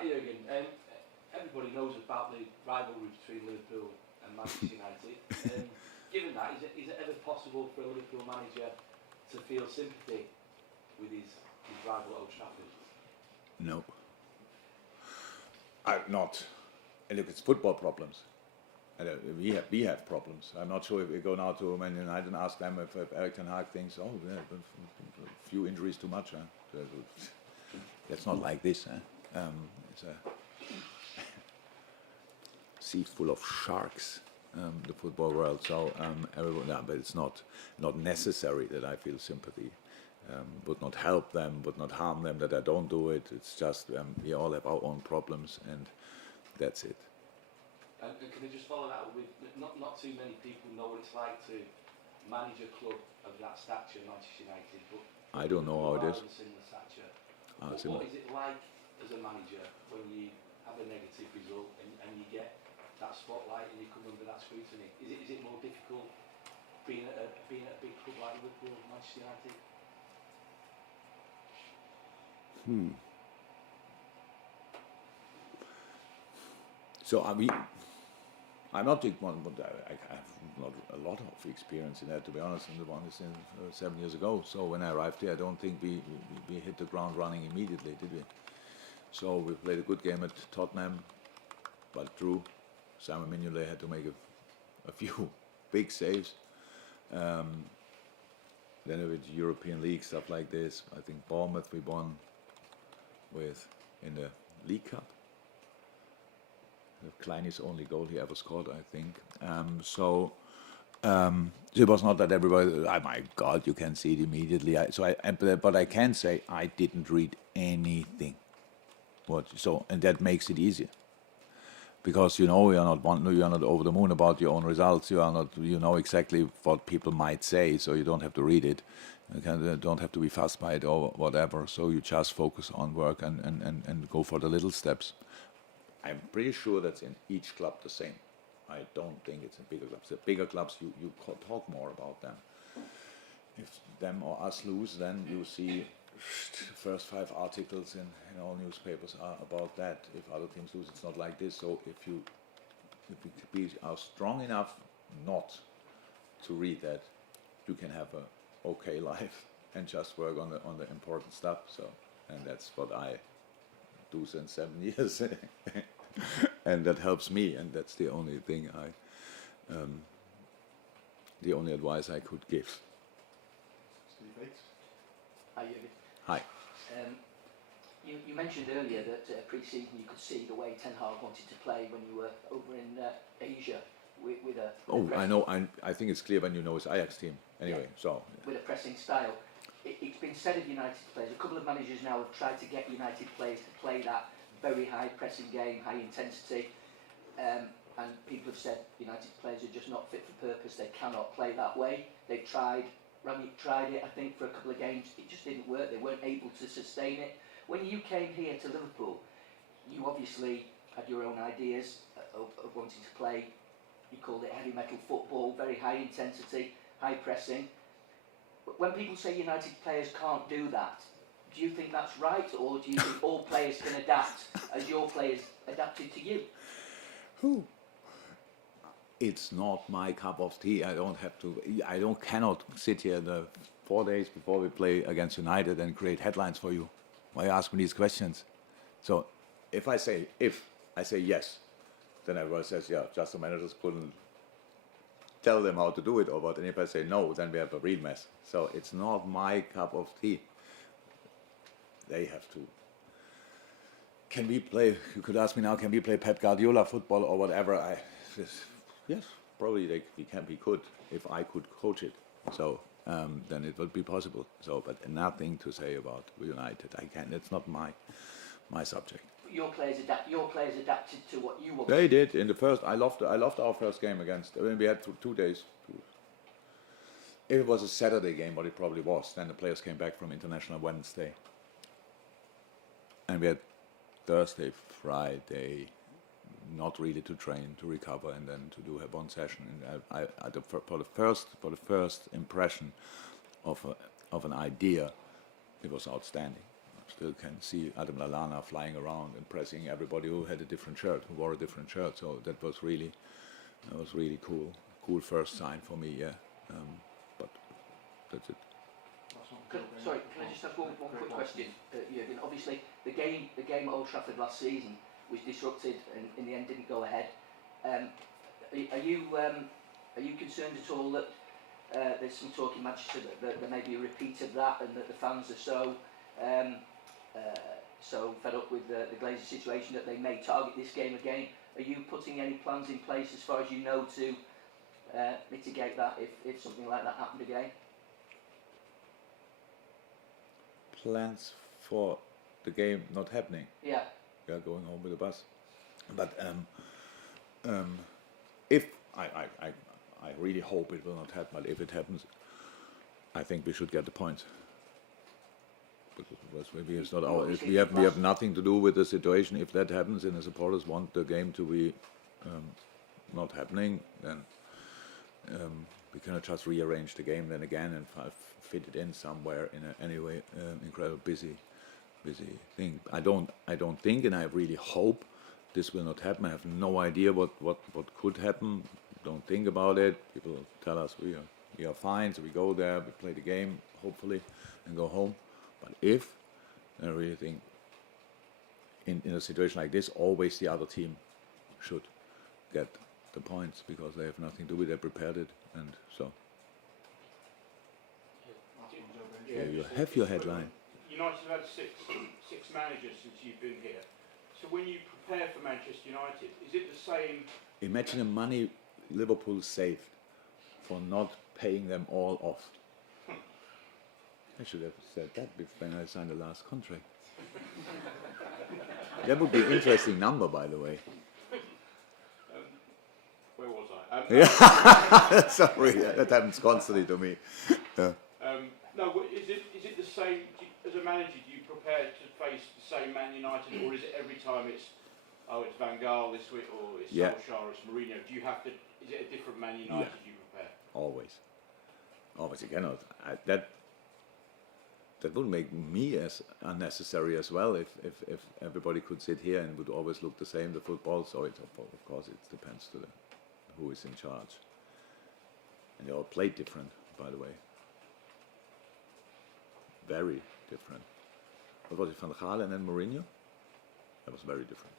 Hi Jurgen, everybody knows about the rivalry between Liverpool and Manchester United. Given that, is it ever possible for a Liverpool manager to feel sympathy with his rival at Old Trafford? No. Not. And look, it's football problems. And we have problems. I'm not sure if we go now to Man United and ask them if Erik ten Hag thinks, oh, yeah, a few injuries too much. That's not like this. It's a sea full of sharks, the football world. So everyone, but it's not necessary that I feel sympathy. Would not help them, would not harm them that I don't do it. It's just we all have our own problems, and that's it. And can I just follow that with not too many people know what it's like to manage a club of that stature, Manchester United, but I don't know how it is. Similar stature. Similar. What is it like as a manager when you have a negative result and you get that spotlight and you come under that scrutiny? Is it more difficult being at a big club like Liverpool, Manchester United? So I'm not big one, but I have not a lot of experience in that, to be honest. And the one is 7 years ago. So when I arrived here, I don't think we hit the ground running immediately, did we? So we played a good game at Tottenham, but drew. Simon Mignolet had to make a few big saves. Then with European League stuff like this, I think Bournemouth we won with in the League Cup. Kleiny's only goal he ever scored, I think. So it was not that everybody, oh my God, you can see it immediately. But I can say I didn't read anything. And that makes it easier. Because you're not over the moon about your own results. You know exactly what people might say, so you don't have to read it. You don't have to be fussed by it or whatever. So you just focus on work and go for the little steps. I'm pretty sure that's in each club the same. I don't think it's in bigger clubs. The bigger clubs, you talk more about them. If them or us lose, then you see the first 5 articles in all newspapers are about that. If other teams lose, it's not like this. So if we are strong enough not to read that, you can have a okay life and just work on the important stuff. So, and that's what I do since 7 years, and that helps me. And that's the only thing the only advice I could give. Steve Bates. Hi, Jurgen. Hi. You mentioned earlier that pre-season you could see the way Ten Hag wanted to play when you were over in Asia with a. Oh, I know. I think it's clear when you know his Ajax team. Anyway, yeah, so. With a pressing style. It's been said of United players, a couple of managers now have tried to get United players to play that very high pressing game, high intensity, and people have said United players are just not fit for purpose, they cannot play that way. They've tried, Rangnick tried it I think for a couple of games, it just didn't work, they weren't able to sustain it. When you came here to Liverpool, you obviously had your own ideas of wanting to play, you called it heavy metal football, very high intensity, high pressing. When people say United players can't do that, do you think that's right, or do you think all players can adapt as your players adapted to you? It's not my cup of tea. Cannot sit here the 4 days before we play against United and create headlines for you. Why you ask me these questions? So if I say yes, then everyone says, yeah, just the managers couldn't tell them how to do it or what. And if I say no, then we have a real mess. So it's not my cup of tea. They have to. Can we play, you could ask me now, can we play Pep Guardiola football or whatever? Yes, probably we could, if I could coach it. So then it would be possible. So, but nothing to say about United. It's not my subject. Your players adapted to what you wanted. They did in the first. I loved our first game against. I mean, we had 2 days. If it was a Saturday game, what it probably was, then the players came back from international Wednesday, and we had Thursday, Friday, not really to train, to recover, and then to do one session. And for the first impression of an idea, it was outstanding. still can see Adam Lallana flying around, impressing everybody who had a different shirt, who wore a different shirt. So that was really cool. Cool first sign for me, yeah. But that's it. Sorry, can I just ask one quick question, Jurgen? Obviously, the game at Old Trafford last season was disrupted and in the end didn't go ahead. Are you concerned at all that there's some talk in Manchester that there may be a repeat of that, and that the fans are so fed up with the Glazers situation that they may target this game again? Are you putting any plans in place, as far as you know, to mitigate that if something like that happened again? Plans for the game not happening. Yeah. Yeah, going home with the bus. But if I really hope it will not happen, but if it happens, I think we should get the points. Because maybe it's not our. We have nothing to do with the situation. If that happens, and the supporters want the game to be not happening, then we cannot just rearrange the game then again and fit it in somewhere in a anyway incredible busy thing. I don't think, and I really hope this will not happen. I have no idea what could happen. Don't think about it. People tell us we are fine, so we go there, we play the game, hopefully, and go home. But if, I really think, in a situation like this, always the other team should get the points, because they have nothing to do with it. They prepared it, and so. Yeah, You have your headline. United have had six managers since you've been here. So when you prepare for Manchester United, is it the same? Imagine the money Liverpool saved for not paying them all off. I should have said that when I signed the last contract. That would be an interesting number, by the way. Where was I? Yeah, sorry, that happens constantly to me. Yeah. No, is it the same? As a manager, do you prepare to face the same Man United, or is it every time it's Van Gaal this week, or it's Solskjaer, or it's Mourinho? Do you have to? Is it a different Man United you prepare? Always. You cannot. That would make me as unnecessary as well if everybody could sit here and would always look the same, the football. So of course it depends to who is in charge. And they all played different, by the way. Very different. What was it, Van Gaal and then Mourinho? That was very different.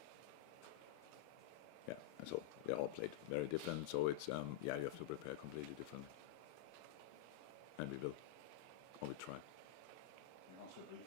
Yeah, and so they all played very different. So it's you have to prepare completely different. And we will, or we try. Also brief.